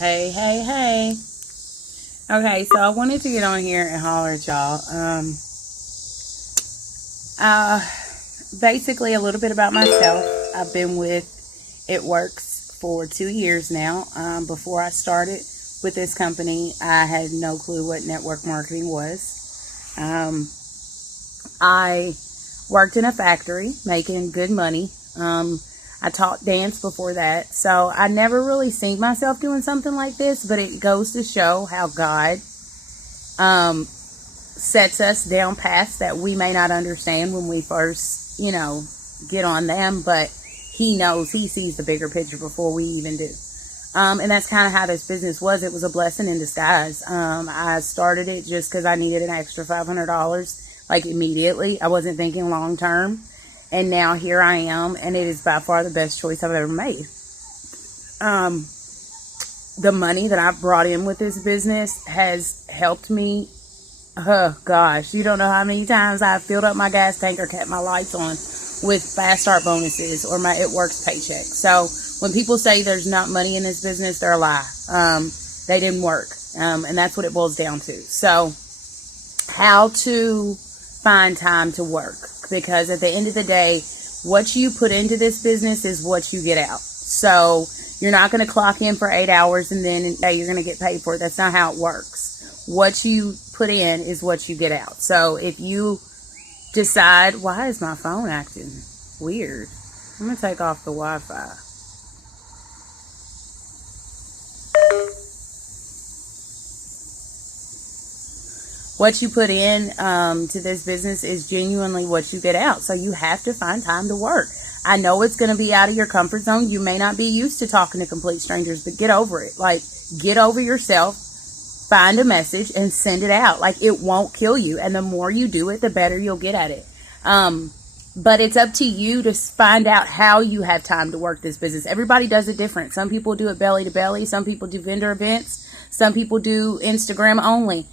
Hey, hey, hey. Okay, so I wanted to get on here and holler at y'all. Uh, Basically, a little bit about myself. I've been with It Works for 2 years now. Before I started with this company, I had no clue what network marketing was. I worked in a factory making good money. I taught dance before that, so I never really seen myself doing something like this, but it goes to show how God sets us down paths that we may not understand when we first, get on them, but he knows, he sees the bigger picture before we even do. And that's kind of how this business was. It was a blessing in disguise. I started it just because I needed an extra $500, like immediately. I wasn't thinking long term. And now here I am, and it is by far the best choice I've ever made. The money that I've brought in with this business has helped me. Oh gosh, you don't know how many times I've filled up my gas tank or kept my lights on with fast start bonuses or my It Works paycheck. So when people say there's not money in this business, they're a lie. They didn't work. And that's what it boils down to. So how to find time to work, because at the end of the day, what you put into this business is what you get out. So you're not going to clock in for 8 hours and then you're going to get paid for it. That's not how it works. What you put in is what you get out. So if you decide, why is my phone acting weird? I'm going to take off the Wi-Fi. What you put in to this business is genuinely what you get out. So you have to find time to work. I know it's going to be out of your comfort zone. You may not be used to talking to complete strangers, but get over it. Like, get over yourself, find a message, and send it out. Like, it won't kill you. And the more you do it, the better you'll get at it. But it's up to you to find out how you have time to work this business. Everybody does it different. Some people do it belly to belly. Some people do vendor events. Some people do Instagram only.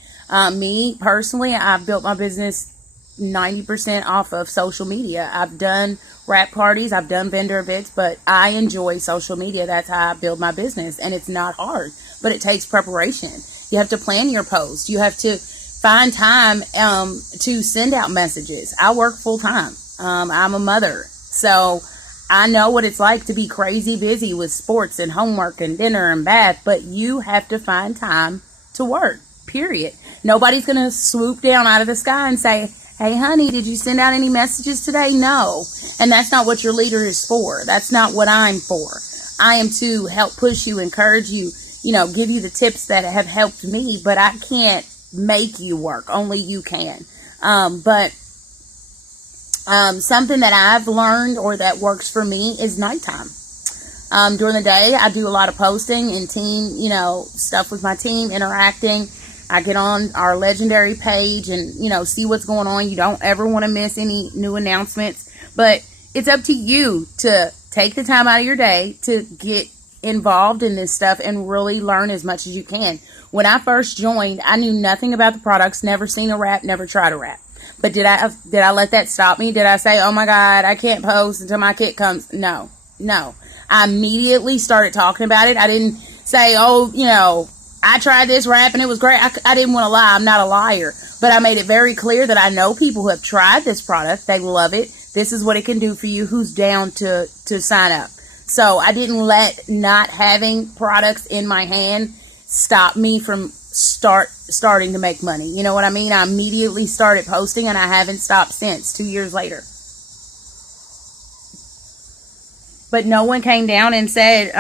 Me personally, I've built my business 90% off of social media. I've done wrap parties, I've done vendor events, but I enjoy social media. That's how I build my business, and it's not hard, but it takes preparation. You have to plan your posts. You have to find time to send out messages. I work full time. I'm a mother, so I know what it's like to be crazy busy with sports and homework and dinner and bath, but you have to find time to work, period. Nobody's going to swoop down out of the sky and say, hey, honey, did you send out any messages today? No. And that's not what your leader is for. That's not what I'm for. I am to help push you, encourage you, give you the tips that have helped me, but I can't make you work. Only you can. But something that I've learned or that works for me is nighttime. During the day, I do a lot of posting and team, stuff with my team, interacting. I get on our legendary page and, see what's going on. You don't ever want to miss any new announcements. But it's up to you to take the time out of your day to get involved in this stuff and really learn as much as you can. When I first joined, I knew nothing about the products, never seen a wrap, never tried a wrap. But did I let that stop me? Did I say, oh my God, I can't post until my kit comes? No. I immediately started talking about it. I didn't say, I tried this wrap and it was great. I didn't want to lie. I'm not a liar. But I made it very clear that I know people who have tried this product. They love it. This is what it can do for you. Who's down to sign up? So I didn't let not having products in my hand stop me from starting to make money. You know what I mean? I immediately started posting and I haven't stopped since, 2 years later. But no one came down and said,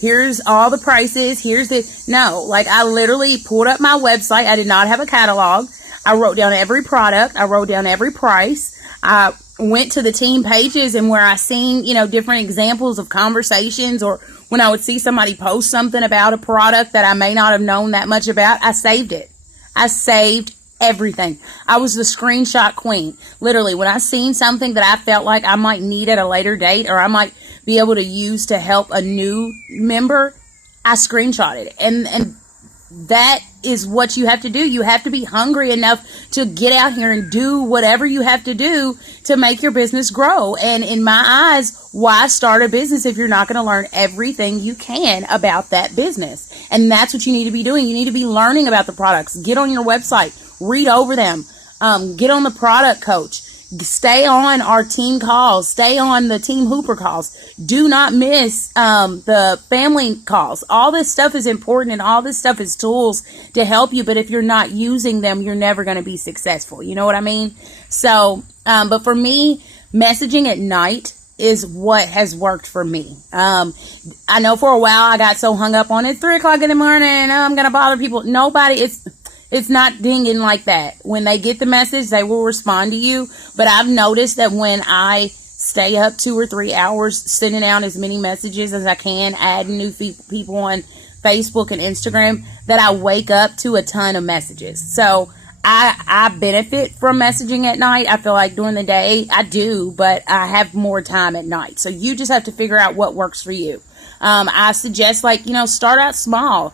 here's all the prices, here's the, no, like I literally pulled up my website. I did not have a catalog. I wrote down every product. I wrote down every price. I went to the team pages and where I seen, different examples of conversations, or when I would see somebody post something about a product that I may not have known that much about, I saved it. I saved everything. I was the screenshot queen. Literally, when I seen something that I felt like I might need at a later date, or I might be able to use to help a new member, I screenshotted it. And that is what you have to do. You have to be hungry enough to get out here and do whatever you have to do to make your business grow. And in my eyes, why start a business if you're not going to learn everything you can about that business? And that's what you need to be doing. You need to be learning about the products. Get on your website, read over them, get on the product coach. Stay on our team calls. Stay on the Team Hooper calls. Do not miss the family calls. All this stuff is important, and all this stuff is tools to help you. But if you're not using them, you're never going to be successful. You know what I mean? So, but for me, messaging at night is what has worked for me. I know for a while I got so hung up on it. 3 o'clock in the morning. I'm going to bother people. It's not dinging like that. When they get the message, they will respond to you. But I've noticed that when I stay up 2 or 3 hours sending out as many messages as I can, adding new people on Facebook and Instagram, that I wake up to a ton of messages. So I benefit from messaging at night. I feel like during the day I do, but I have more time at night. So you just have to figure out what works for you. I suggest start out small.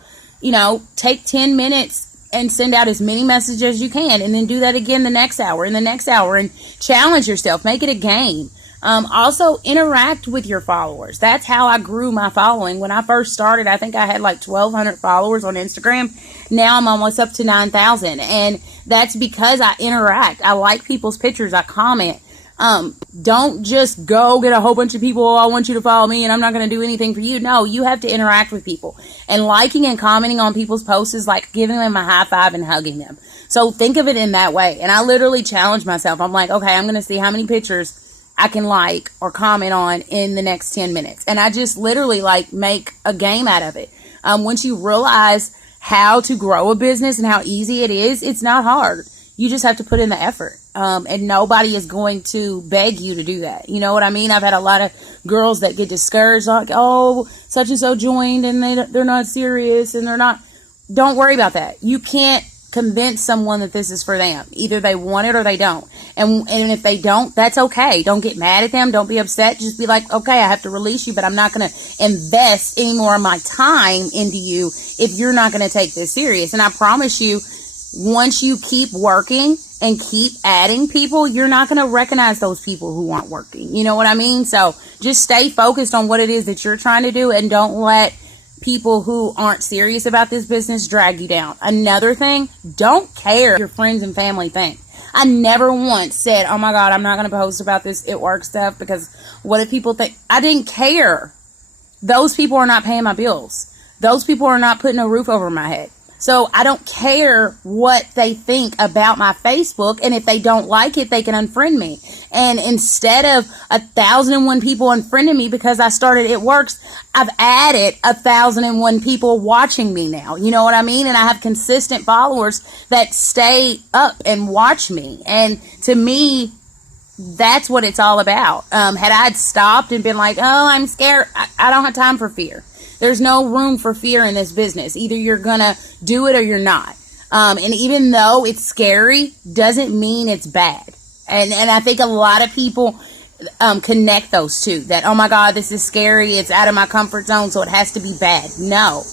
Take 10 minutes and send out as many messages as you can, and then do that again the next hour and the next hour, and challenge yourself. Make it a game. Also interact with your followers. That's how I grew my following. When I first started, I think I had like 1,200 followers on Instagram. Now I'm almost up to 9,000, and that's because I interact. I like people's pictures. I comment. Don't just go get a whole bunch of people. I want you to follow me and I'm not going to do anything for you. No, you have to interact with people, and liking and commenting on people's posts is like giving them a high five and hugging them. So think of it in that way. And I literally challenge myself. I'm like, okay, I'm going to see how many pictures I can like or comment on in the next 10 minutes. And I just literally make a game out of it. Once you realize how to grow a business and how easy it is, it's not hard. You just have to put in the effort. And nobody is going to beg you to do that. You know what I mean? I've had a lot of girls that get discouraged, like, oh, such and so joined and they're not serious and they're not. Don't worry about that. You can't convince someone that this is for them. Either they want it or they don't. And if they don't, that's okay. Don't get mad at them. Don't be upset. Just be like, okay, I have to release you, but I'm not going to invest any more of my time into you if you're not going to take this serious. And I promise you, once you keep working and keep adding people, you're not going to recognize those people who aren't working. You know what I mean? So just stay focused on what it is that you're trying to do, and don't let people who aren't serious about this business drag you down. Another thing, don't care what your friends and family think. I never once said, oh my God, I'm not going to post about this It Works stuff because what if people think? I didn't care. Those people are not paying my bills. Those people are not putting a roof over my head. So I don't care what they think about my Facebook, and if they don't like it, they can unfriend me. And instead of 1,001 people unfriending me because I started It Works, I've added 1,001 people watching me now. You know what I mean? And I have consistent followers that stay up and watch me. And to me, that's what it's all about. Had I stopped and been like, oh, I'm scared, I don't have time for fear. There's no room for fear in this business. Either you're going to do it or you're not. And even though it's scary, doesn't mean it's bad. And I think a lot of people connect those two. That, oh my God, this is scary. It's out of my comfort zone, so it has to be bad. No.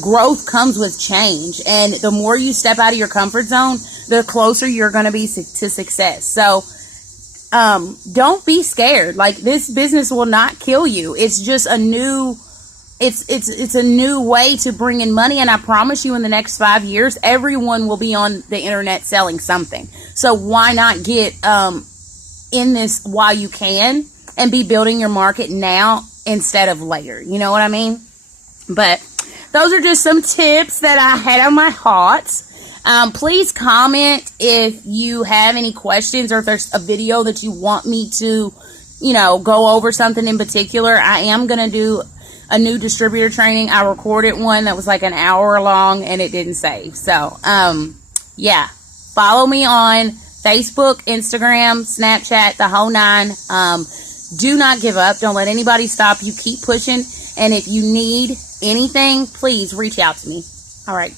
Growth comes with change. And the more you step out of your comfort zone, the closer you're going to be to success. So don't be scared. Like, this business will not kill you. It's just a new... It's a new way to bring in money, and I promise you in the next 5 years, everyone will be on the internet selling something. So why not get in this while you can and be building your market now instead of later? You know what I mean? But those are just some tips that I had on my heart. Please comment if you have any questions, or if there's a video that you want me to, go over something in particular. I am going to do a new distributor training. I recorded one that was like an hour long and it didn't save. So, yeah, follow me on Facebook, Instagram, Snapchat, the whole nine. Do not give up. Don't let anybody stop you. Keep pushing. And if you need anything, please reach out to me. All right.